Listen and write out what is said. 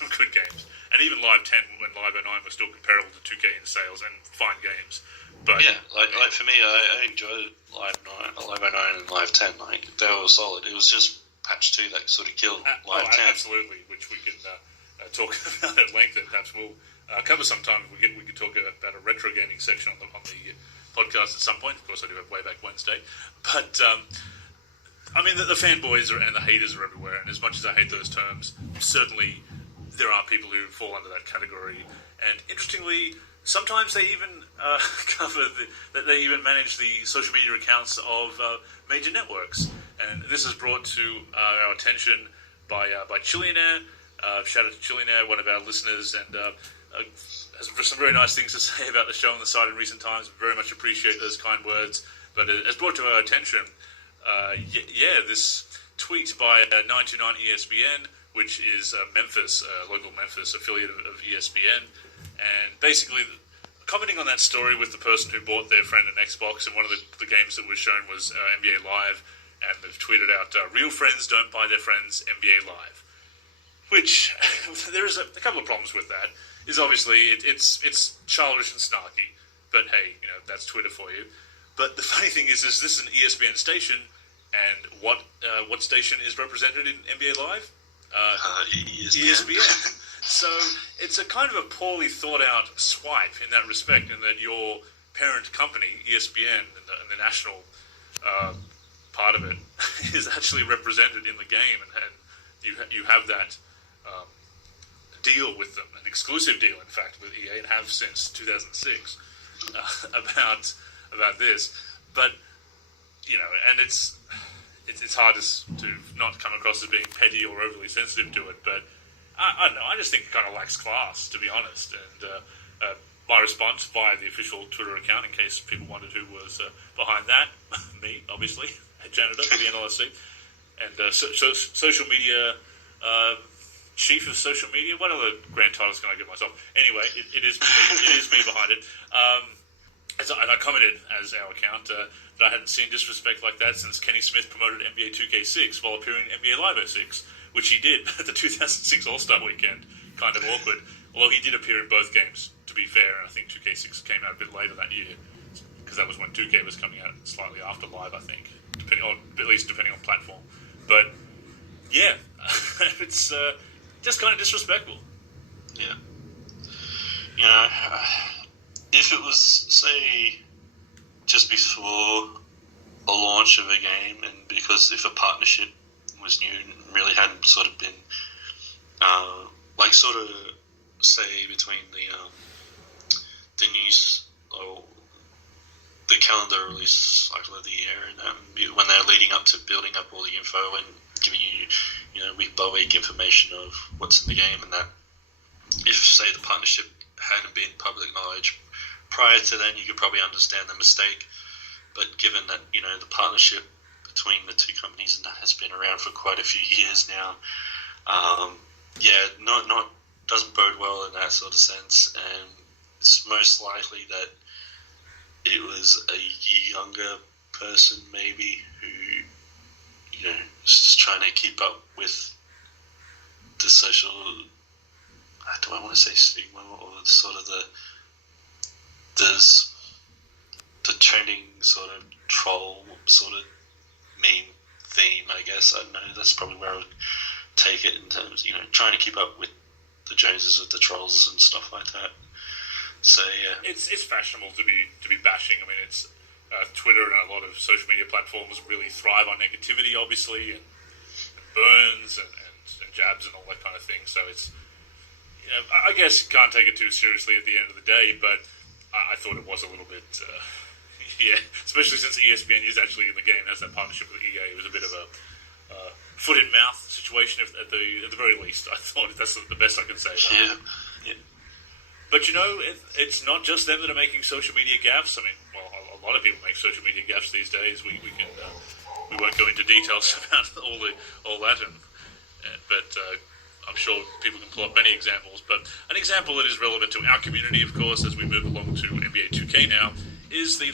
some good games. And even Live 10, when Live 09 was still comparable to 2K in sales and fine games. But yeah, like for me, I enjoyed Live 09 and Live 10. Like, they were solid. It was just patch 2 that sort of killed Live 10. Absolutely, which we can talk about at length, and perhaps we'll cover sometime. We could talk about a retro gaming section on the podcast at some point. Of course, I do have Way Back Wednesday. But, I mean, the fanboys and the haters are everywhere, and as much as I hate those terms, certainly there are people who fall under that category. And interestingly, sometimes they even that they even manage the social media accounts of major networks. And this is brought to our attention by Chillionaire. Shout out to Chillionaire, one of our listeners, and has some very nice things to say about the show on the site in recent times. Very much appreciate those kind words. But as brought to our attention, this tweet by 929 ESPN, which is Memphis, local Memphis affiliate of ESPN, and basically commenting on that story with the person who bought their friend an Xbox, and one of the games that was shown was NBA Live, and they've tweeted out, real friends don't buy their friends NBA Live. Which, there is a couple of problems with that. Is obviously, it's childish and snarky, but hey, that's Twitter for you. But the funny thing is this is an ESPN station, and what station is represented in NBA Live? ESPN. So it's a kind of a poorly thought out swipe in that respect, in that your parent company, ESPN, and the national part of it, is actually represented in the game, and you have that deal with them, an exclusive deal, in fact, with EA, and have since 2006 about this. But and it's hard to not come across as being petty or overly sensitive to it, but I don't know, I just think it kind of lacks class, to be honest. And my response via the official Twitter account, in case people wondered who was behind that, me, obviously, head janitor for the NLSC, and social media, chief of social media, what other grand titles can I give myself? Anyway, it is me behind it. And I commented as our account that I hadn't seen disrespect like that since Kenny Smith promoted NBA 2K6 while appearing in NBA Live 06, which he did at the 2006 All-Star Weekend. Kind of awkward. Although he did appear in both games, to be fair, and I think 2K6 came out a bit later that year, because that was when 2K was coming out slightly after Live, I think, at least depending on platform. But, yeah, it's just kind of disrespectful. Yeah. If it was, say, just before a launch of a game, and because if a partnership was new and really hadn't sort of been, say, between the news or the calendar release cycle of the year, and when they're leading up to building up all the info and giving you, week by week information of what's in the game, and that if, say, the partnership hadn't been public knowledge prior to then, you could probably understand the mistake. But given that, the partnership between the two companies and that has been around for quite a few years now, not doesn't bode well in that sort of sense. And it's most likely that it was a younger person maybe who, is just trying to keep up with the social, do I want to say stigma, or sort of the trending sort of troll sort of meme theme, I guess. I don't know, that's probably where I would take it in terms, trying to keep up with the Joneses of the trolls and stuff like that. So yeah, it's fashionable to be bashing. I mean, it's Twitter and a lot of social media platforms really thrive on negativity, obviously, and burns and jabs and all that kind of thing. So it's, I guess you can't take it too seriously at the end of the day, but I thought it was a little bit, especially since ESPN is actually in the game, has that partnership with EA. It was a bit of a foot in mouth situation at the very least. I thought that's the best I can say. Yeah. But it's not just them that are making social media gaffes. I mean, well, a lot of people make social media gaffes these days. We won't go into details about all that, but I'm sure people can pull up many examples. But an example that is relevant to our community, of course, as we move along to NBA 2K now, is the